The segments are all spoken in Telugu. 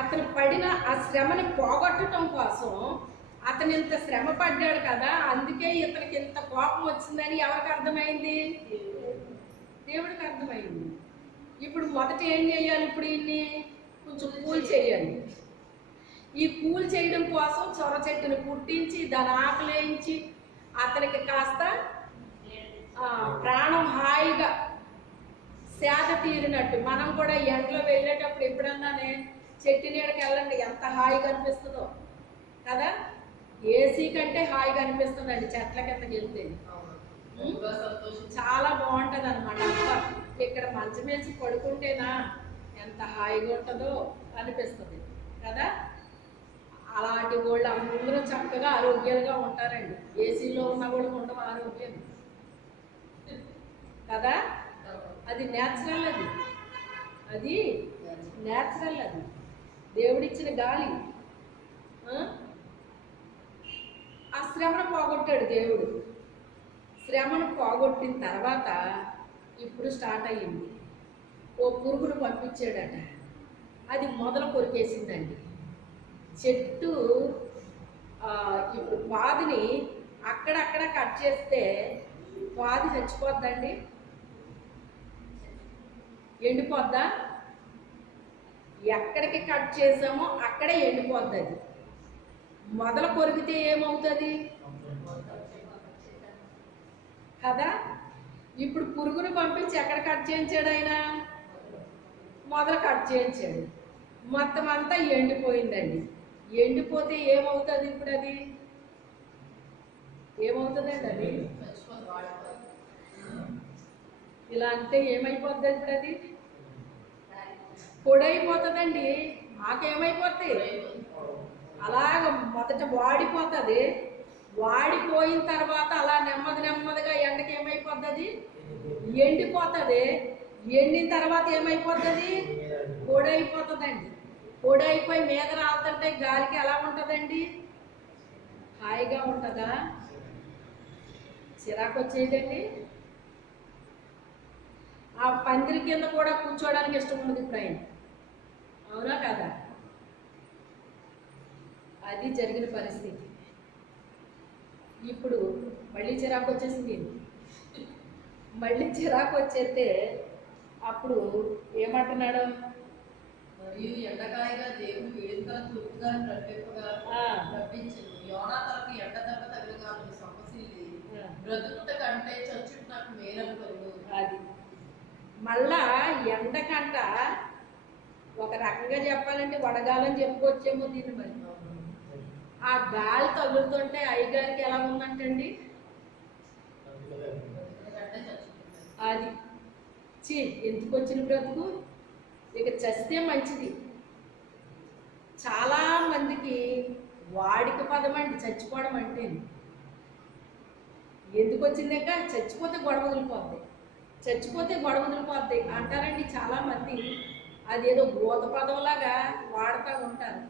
అతను పడిన ఆ శ్రమని పోగొట్టడం కోసం అతను ఇంత శ్రమ పడ్డాడు కదా, అందుకే ఇతనికి ఇంత కోపం వచ్చిందని ఎవరికి అర్థమైంది? దేవుడికి అర్థమైంది. ఇప్పుడు మొదట ఏం చేయాలి? ఇప్పుడు ఈయన్ని కొంచెం కూల్ చేయాలి. ఈ కూల్ చేయడం కోసం చొర చెట్టును పుట్టించి దాని ఆకులు వేయించి అతనికి కాస్త ప్రాణం హాయిగా సేద తీరినట్టు. మనం కూడా ఎండలో వెళ్ళేటప్పుడు ఎప్పుడన్నానే చెట్టు నీడకి వెళ్ళండి, ఎంత హాయిగా అనిపిస్తుందో కదా. ఏసీ కంటే హాయిగా అనిపిస్తుందండి చెట్ల కిందకి వెళ్తే. చాలా బాగుంటుంది అనమాట. ఇక్కడ మంచం వేసి పడుకుంటేనా ఎంత హాయిగా ఉంటుందో అనిపిస్తుంది కదా. అలాంటి వాళ్ళు అందరూ చక్కగా ఆరోగ్యంగా ఉంటారండి. ఏసీలో ఉన్న వాళ్ళు ఉండవు ఆరోగ్యం కదా. అది నేచురల్, అది నేచురల్, అది దేవుడిచ్చిన గాలి. ఆ శ్రమను పోగొట్టాడు దేవుడు. శ్రమను పోగొట్టిన తర్వాత ఇప్పుడు స్టార్ట్ అయ్యింది. ఓ పురుగును పంపించాడట. అది మొదలు కొరికేసిందండి. చెట్టు ఇప్పుడు పాదిని అక్కడక్కడ కట్ చేస్తే పాది చచ్చిపోద్దండి, ఎండిపోద్దా? ఎక్కడికి కట్ చేసామో అక్కడే ఎండిపోద్ది. అది మొదలు కొరికితే ఏమవుతుంది కదా. ఇప్పుడు పురుగును పంపించి ఎక్కడ కట్ చేయించాడు ఆయన? మొదలు కట్ చేయించాడు. మొత్తం అంతా ఎండిపోయిందండి. ఎండిపోతే ఏమవుతుంది? ఇప్పుడు అది ఏమవుతుందండి? అది ఇలా అంటే ఏమైపోద్ది? ఇప్పుడు అది పొడైపోతుందండి. ఆకేమైపోద్ది? అలాగ మొదట వాడిపోతుంది. వాడిపోయిన తర్వాత అలా నెమ్మదిగా ఎండకి ఏమైపోద్ది? అది ఎండిపోతుంది. ఎండిన తర్వాత ఏమైపోతుంది? పొడైపోతుందండి. పొడైపోయి మీద రాలుతుంటే గాలికి ఎలా ఉంటుందండి? హాయిగా ఉంటుందా? చిరాకు వచ్చేదండి. ఆ పందిరి కింద కూడా కూర్చోవడానికి ఇష్టం ఉండదు ఇప్పుడు ఆయన. అవునా కదా? అది జరిగిన పరిస్థితి. ఇప్పుడు మళ్ళీ చిరాకు వచ్చేసింది. మళ్ళీ చిరాకు వచ్చేస్తే అప్పుడు ఏమంటున్నాడు? మరియు ఎండకాయగా దేవుడు వేడిగా తూర్పుగా రప్పించను. యోనా తనకు ఎండ దెబ్బ తగిలిగా సమస్యలు బ్రతుకుట కంటే చచ్చుట నాకు మేలనుకోడు. అది మళ్ళా ఎండకంట ఒక రకంగా చెప్పాలంటే వడగాలని చెప్పుకోవచ్చేమో దీన్ని. మరి ఆ గాలి తగులుతుంటే అయ్యగారికి ఎలా ఉందంటండి? అది ఎందుకు వచ్చిన బ్రతుకు, ఇక చస్తే మంచిది. చాలా మందికి వాడిక పదమండి చచ్చిపోవడం అంటే. ఎందుకు వచ్చిందాక చచ్చిపోతే గొడవ వదిలిపోద్ది, చచ్చిపోతే గొడవ వదిలిపోద్ది అంటారండి చాలామంది. అదేదో భూత పదంలాగా వాడుతూ ఉంటారు.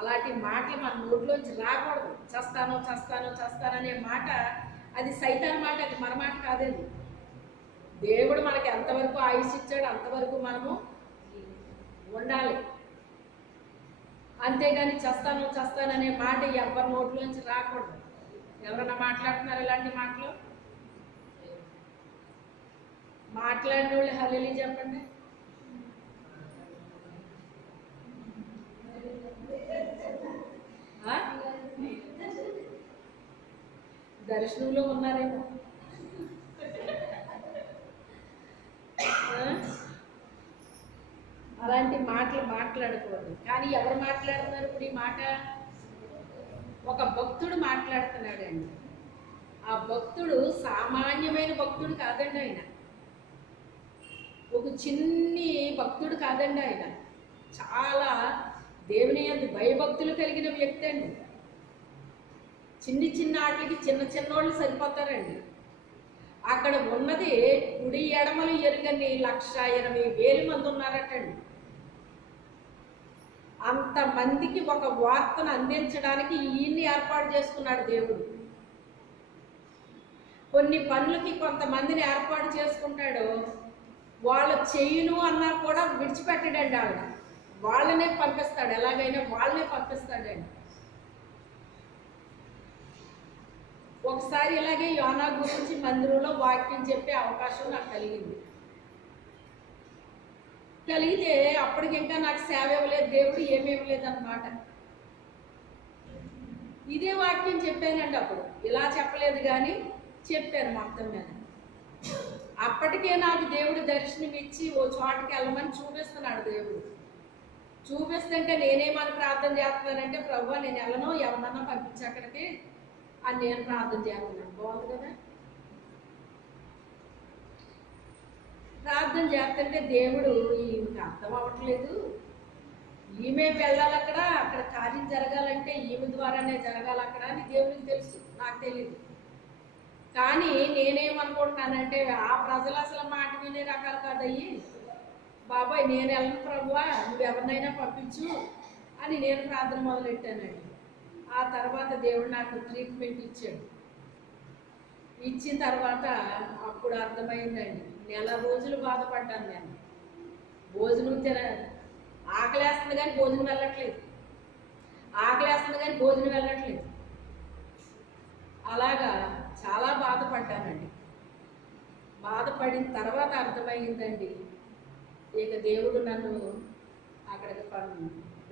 అలాంటి మాటలు మన నోట్లోంచి రాకూడదు. చస్తాననే మాట అది సైతాన్ మాట, అది మన మాట కాదండి. దేవుడు మనకి ఎంతవరకు ఆయుష్ ఇచ్చాడు అంతవరకు మనము ఉండాలి. అంతేగాని చస్తాననే మాట ఎవరి నోట్లోంచి రాకూడదు. ఎవరన్నా మాట్లాడుతున్నారు ఇలాంటి మాటలు? మాట్లాడిన వాళ్ళు హల్లెలూయా చెప్పండి. దర్శనంలో ఉన్నారేమో. అలాంటి మాటలు మాట్లాడకూడదు. కానీ ఎవరు మాట్లాడుతున్నారు ఇప్పుడు ఈ మాట? ఒక భక్తుడు మాట్లాడుతున్నాడండి. ఆ భక్తుడు సామాన్యమైన భక్తుడు కాదండి. ఆయన ఒక చిన్ని భక్తుడు కాదండి. ఆయన చాలా దేవుని యందు భయభక్తులు కలిగిన వ్యక్తి అండి. చిన్న ఆటలకి చిన్నోళ్ళు సరిపోతారండి. అక్కడ ఉన్నది కుడి ఎడమలు ఎరుగని 1,80,000 మంది ఉన్నారటండి. అంతమందికి ఒక వార్తను అందించడానికి ఈయన్ని ఏర్పాటు చేసుకున్నాడు దేవుడు. కొన్ని పనులకి కొంతమందిని ఏర్పాటు చేసుకుంటాడు. వాళ్ళు చెయ్యను అన్నా కూడా విడిచిపెట్టడండి. ఆవిడ వాళ్ళనే పంపిస్తాడు, ఎలాగైనా వాళ్ళనే పంపిస్తాడండి. ఒకసారి ఇలాగే యోనా గురించి మందిరంలో వాక్యం చెప్పే అవకాశం నాకు కలిగింది. కలిగితే అప్పటికి ఇంకా నాకు సేవ ఇవ్వలేదు దేవుడు, ఏమి ఇవ్వలేదు అన్నమాట. ఇదే వాక్యం చెప్పానండి. అప్పుడు ఇలా చెప్పలేదు కానీ చెప్పాను మొత్తం మీద. అప్పటికే నాకు దేవుడు దర్శనం ఇచ్చి ఓ చోటకి వెళ్ళమని చూపిస్తున్నాడు దేవుడు. చూపిస్తుంటే నేనేమని ప్రార్థన చేస్తున్నానంటే, ప్రభువా నేను వెళ్ళను, ఎవరన్నా పంపించి అక్కడికి అని నేను ప్రార్థన చేస్తున్నాను. బాగుంది కదా. ప్రార్థన చేస్తుంటే దేవుడు ఈమెకి అర్థం అవ్వట్లేదు, ఈమె వెళ్ళాలి అక్కడ కార్యం జరగాలంటే ఈమె ద్వారానే జరగాలి అక్కడ అని దేవుడికి తెలుసు, నాకు తెలియదు. కానీ నేనేమనుకుంటున్నానంటే ఆ ప్రజలు అసలు మాట వినే రకాలు కాదయ్యి, బాబాయ్ నేను వెళ్ళను ప్రభువా, నువ్వు ఎవరినైనా పంపించు అని నేను ప్రార్థన మొదలెట్టానండి. ఆ తర్వాత దేవుడు నాకు ట్రీట్మెంట్ ఇచ్చాడు. ఇచ్చిన తర్వాత అప్పుడు అర్థమైందండి. నెల రోజులు బాధపడ్డాను నేను. భోజనం ఆకలేస్తుంది కానీ భోజనం వెళ్ళట్లేదు, ఆకలేస్తుంది కానీ భోజనం వెళ్ళట్లేదు. అలాగా చాలా బాధపడ్డానండి. బాధపడిన తర్వాత అర్థమైందండి, ఇక దేవుడు నన్ను అక్కడికి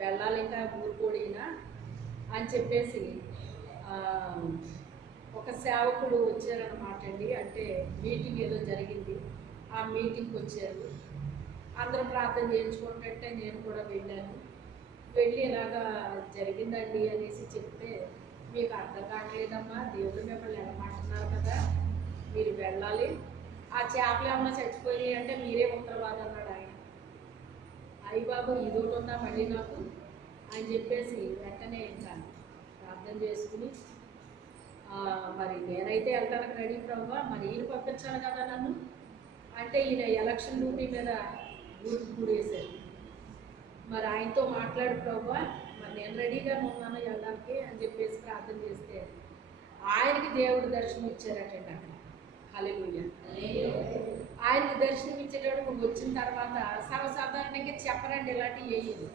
వెళ్ళాలి, ఇంకా ఊరుకోడినా అని చెప్పేసి ఒక సేవకుడు వచ్చారన్నమాట అండి. అంటే మీటింగ్ ఏదో జరిగింది, ఆ మీటింగ్కి వచ్చారు. అందరూ ప్రార్థన చేయించుకుంటే నేను కూడా వెళ్ళాను. వెళ్ళి ఇలాగా జరిగిందండి అనేసి చెప్తే, మీకు అర్థం కావట్లేదమ్మా, దేవుడు మిమ్మల్ని వెళ్ళమంటున్నారు కదా, మీరు వెళ్ళాలి, ఆ చేపలు ఏమన్నా చచ్చిపోయి అంటే మీరే ఉత్తరవాదు అన్నాడు ఆయన. అయ్యి బాబు ఇదొకటి ఉందా మళ్ళీ నాకు అని చెప్పేసి వెంటనే ఇంకా ప్రార్థన చేసుకుని, మరి నేనైతే వెళ్ళడానికి రెడీ ప్రభువా, మరి ఈయన పంపించాను కదా నన్ను అంటే, ఈయన ఎలక్షన్ డ్యూటీ మీద గుడివేశారు. మరి ఆయనతో మాట్లాడు ప్రభువా, మరి నేను రెడీగా ఉన్నాను వెళ్ళడానికి అని చెప్పేసి ప్రార్థన చేస్తే ఆయనకి దేవుడు దర్శనం ఇచ్చారటండి అక్కడ. హల్లెలూయా. ఆయనకి దర్శనం ఇచ్చేటప్పుడు వచ్చిన తర్వాత సర్వసాధారణంగా చెప్పరండి ఇలాంటివి ఏది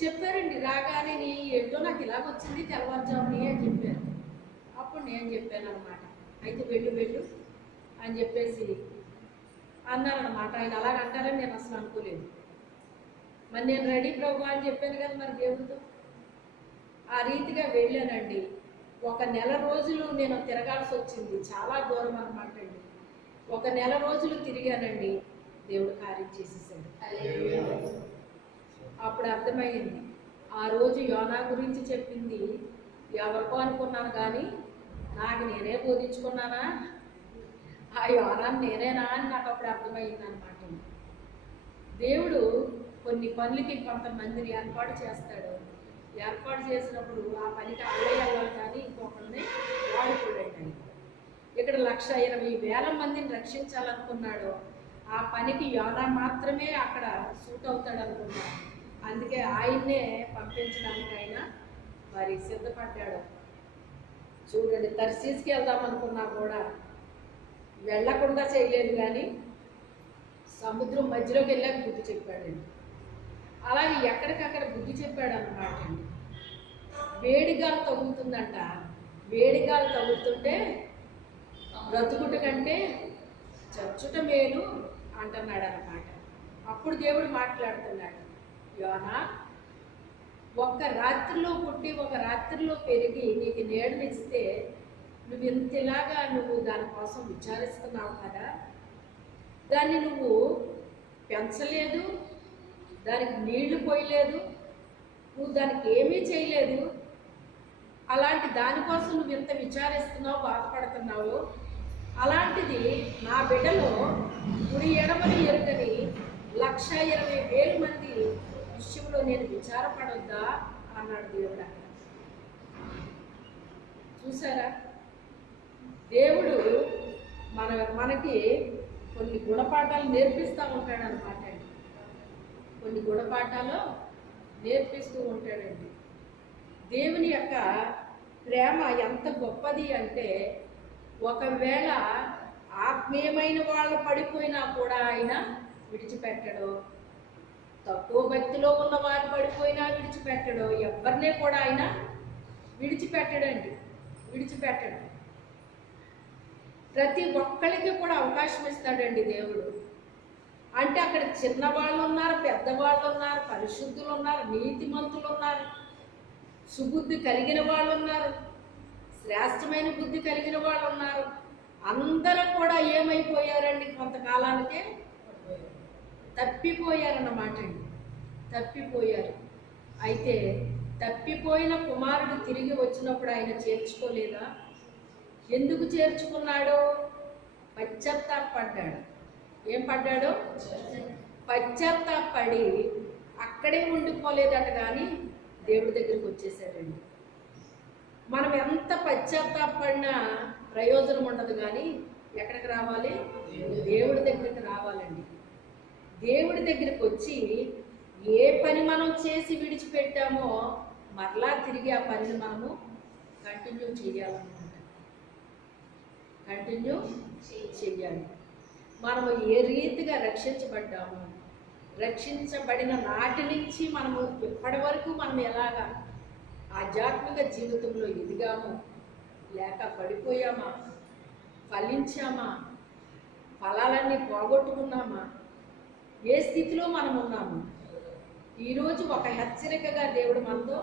చెప్పారండి. రాగానే నీ ఏంటో నాకు ఇలాగొచ్చింది తెల్లవారుజాముని అని చెప్పారు. అప్పుడు నేను చెప్పాను అనమాట, అయితే వెళ్ళు వెళ్ళు అని చెప్పేసి అన్నారనమాట. ఆయన అలాగ అంటారని నేను అసలు అనుకోలేదు. మరి నేను రెడీ ప్రభు అని చెప్పాను కదా మరి దేవుడితో. ఆ రీతిగా వెళ్ళానండి. ఒక నెల రోజులు నేను తిరగాల్సి వచ్చింది, చాలా దూరం అనమాట అండి. ఒక నెల రోజులు తిరిగానండి, దేవుడు కార్యం చేసేసాడు. అప్పుడు అర్థమైంది, ఆ రోజు యోనా గురించి చెప్పింది ఎవరికో అనుకున్నాను కానీ నాకు నేనే బోధించుకున్నానా, ఆ యోనాన్ని నేనేనా అని నాకు అప్పుడు అర్థమైంది అనమాట. దేవుడు కొన్ని పనులకి కొంతమందిని ఏర్పాటు చేస్తాడు. ఏర్పాటు చేసినప్పుడు ఆ పనికి అల్లే వెళ్ళాలి కానీ ఇంకొకరిని వాడుకోలేండి. ఇక్కడ 1,20,000 మందిని రక్షించాలనుకున్నాడు. ఆ పనికి యోనా మాత్రమే అక్కడ సూట్ అవుతాడు అనుకున్నాడు. అందుకే ఆయన్నే పంపించడానికి ఆయన మరి సిద్ధపడ్డాడు. చూడండి, తర్సీస్కి వెళ్దాం అనుకున్నా కూడా వెళ్ళకుండా చేయలేదు, కానీ సముద్రం మధ్యలోకి వెళ్ళాక బుద్ధి చెప్పాడండి. అలాగే ఎక్కడికక్కడ బుద్ధి చెప్పాడు అన్నమాట అండి. వేడిగాలు తగులుతుందంట, వేడిగాలు తగులుతుంటే బ్రతుకుట కంటే చచ్చుట మేలు అంటున్నాడు అన్నమాట. అప్పుడు దేవుడు మాట్లాడుతున్నాడు, యోనా ఒక్క రాత్రిలో పుట్టి ఒక రాత్రిలో పెరిగి నీకు నీడనిస్తే నువ్వు ఇంతలాగా నువ్వు దానికోసం విచారిస్తున్నావు కదా, దాన్ని నువ్వు పెంచలేదు, దానికి నీళ్లు పోయలేదు, నువ్వు దానికి ఏమీ చేయలేదు. అలాంటి దానికోసం నువ్వు ఇంత విచారిస్తున్నావు, బాధపడుతున్నావు. అలాంటిది నా బిడ్డలో గుడి ఎడమని ఎరుగని 1,20,000 మంది విషయంలో నేను విచారపడొద్దా అన్నాడు దేవుడు అక్కడ. చూసారా, దేవుడు మనకి కొన్ని గుణపాఠాలు నేర్పిస్తూ ఉంటాడు అనమాట అండి. కొన్ని గుణపాఠాలు నేర్పిస్తూ ఉంటాడండి. దేవుని యొక్క ప్రేమ ఎంత గొప్పది అంటే, ఒకవేళ ఆత్మీయమైన వాళ్ళు పడిపోయినా కూడా ఆయన విడిచిపెట్టడు. తక్కువ భక్తిలో ఉన్న వారు పడిపోయినా విడిచిపెట్టడు. ఎవరినే కూడా ఆయన విడిచిపెట్టడండి, విడిచిపెట్టడు. ప్రతి ఒక్కరికి కూడా అవకాశం ఇస్తాడండి దేవుడు. అంటే అక్కడ చిన్నవాళ్ళు ఉన్నారు, పెద్దవాళ్ళు ఉన్నారు, పరిశుద్ధులు ఉన్నారు, నీతిమంతులు ఉన్నారు, సుబుద్ధి కలిగిన వాళ్ళు ఉన్నారు, శ్రేష్టమైన బుద్ధి కలిగిన వాళ్ళు ఉన్నారు. అందరూ కూడా ఏమైపోయారండి? కొంతకాలానికే తప్పిపోయారన్నమాట అండి, తప్పిపోయారు. అయితే తప్పిపోయిన కుమారుడు తిరిగి వచ్చినప్పుడు ఆయన చేర్చుకోలేదా? ఎందుకు చేర్చుకున్నాడు? పశ్చాత్తాపడ్డాడు. ఏం పడ్డాడు? పశ్చాత్తాపడి అక్కడే ఉండిపోలేదట, కానీ దేవుడి దగ్గరికి వచ్చేసాడండి. మనం ఎంత పశ్చాత్తాపడినా ప్రయోజనం ఉండదు, కానీ ఎక్కడికి రావాలి? దేవుడి దగ్గరికి రావాలండి. దేవుడి దగ్గరికి వచ్చి ఏ పని మనం చేసి విడిచిపెట్టామో మరలా తిరిగి ఆ పనిని మనము కంటిన్యూ చేయాలన్నమాట. కంటిన్యూ చేయాలి. మనము ఏ రీతిగా రక్షించబడ్డాము, రక్షించబడిన నాటి నుంచి మనము ఇప్పటి వరకు మనం ఎలాగా ఆధ్యాత్మిక జీవితంలో ఎదిగాము, లేక పడిపోయామా, ఫలించామా, ఫలాలన్నీ పోగొట్టుకున్నామా, ఏ స్థితిలో మనం ఉన్నాము? ఈరోజు ఒక హెచ్చరికగా దేవుడు మనతో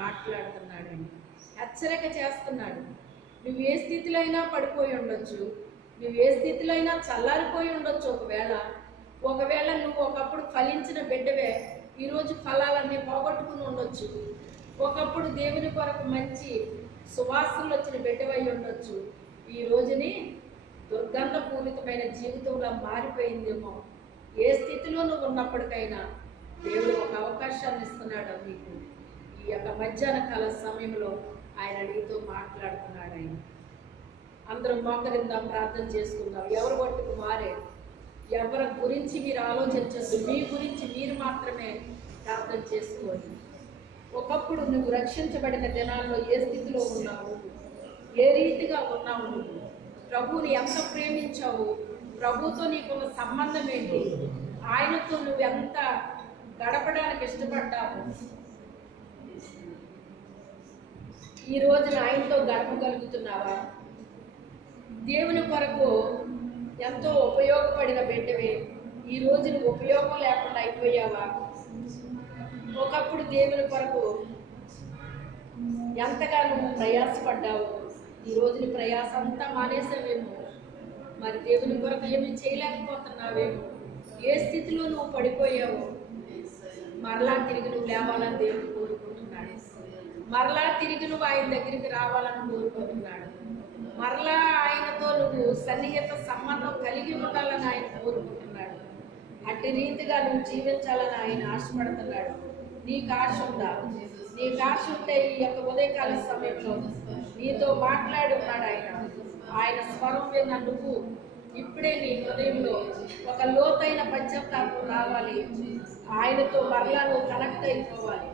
మాట్లాడుతున్నాడండి, హెచ్చరిక చేస్తున్నాడు. నువ్వు ఏ స్థితిలో అయినా పడిపోయి ఉండొచ్చు, నువ్వు ఏ స్థితిలో అయినా చల్లారిపోయి ఉండొచ్చు. ఒకవేళ నువ్వు ఒకప్పుడు ఫలించిన బిడ్డవే ఈరోజు ఫలాలన్నీ పోగొట్టుకుని ఉండొచ్చు. ఒకప్పుడు దేవుని కొరకు మంచి సువాసనలు వచ్చిన బిడ్డవై ఉండొచ్చు. ఈ రోజుని దుర్గంధపూరితమైన జీవితంలో మారిపోయిందేమో. ఏ స్థితిలో నువ్వు ఉన్నప్పటికైనా దేవుడు ఒక అవకాశాన్ని ఇస్తున్నాడు నీకు. ఈ యొక్క మధ్యాహ్న కాల సమయంలో ఆయన నీతో మాట్లాడుతున్నాడు. ఆయన అందరం మోకరిందాం, ప్రార్థన చేసుకుందాం. ఎవరు పట్టుకు వారే, ఎవరి గురించి మీరు ఆలోచించద్దు, మీ గురించి మీరు మాత్రమే ప్రార్థన చేసుకోండి. ఒకప్పుడు నువ్వు రక్షించబడిన దినాల్లో ఏ స్థితిలో ఉన్నావు, ఏ రీతిగా ఉన్నావు, నువ్వు ప్రభువుని ఎంత ప్రేమించావు, ప్రభుతో నీకున్న సంబంధం ఏంటి, ఆయనతో నువ్వు ఎంత గడపడానికి ఇష్టపడ్డావు, ఈ రోజున ఆయనతో గడపగలుగుతున్నావా? దేవుని కొరకు ఎంతో ఉపయోగపడిన బిడ్డవే ఈ రోజు నువ్వు ఉపయోగం లేకుండా అయిపోయావా? ఒకప్పుడు దేవుని కొరకు ఎంతగా నువ్వు ప్రయాసపడ్డావు, ఈ రోజు నీ ప్రయాస అంతా మానేసావేమో. మరి దేవుని కొరకు ఏమి చేయలేకపోతున్నావేమో. ఏ స్థితిలో నువ్వు పడిపోయావో మరలా తిరిగి నువ్వు లేవాలని దేవుడు కోరుకుంటున్నాడు. మరలా తిరిగి నువ్వు ఆయన దగ్గరికి రావాలని కోరుకుంటున్నాడు. మరలా ఆయనతో నువ్వు సన్నిహిత సంబంధం కలిగి ఉండాలని ఆయన కోరుకుంటున్నాడు. అట్టి రీతిగా నువ్వు జీవించాలని ఆయన ఆశపడుతున్నాడు. నీకు ఆశ ఉందా? నీకు ఆశ ఉంటే ఈ యొక్క ఉదయకాల సమయంలో నీతో మాట్లాడి ఉన్నాడు ఆయన. ఆయన స్వరం విన్న నువ్వు ఇప్పుడే నీ హృదయంలో ఒక లోతైన పశ్చాత్తాపం రావాలి. ఆయనతో మరలా నువ్వు కనెక్ట్ అయిపోవాలి.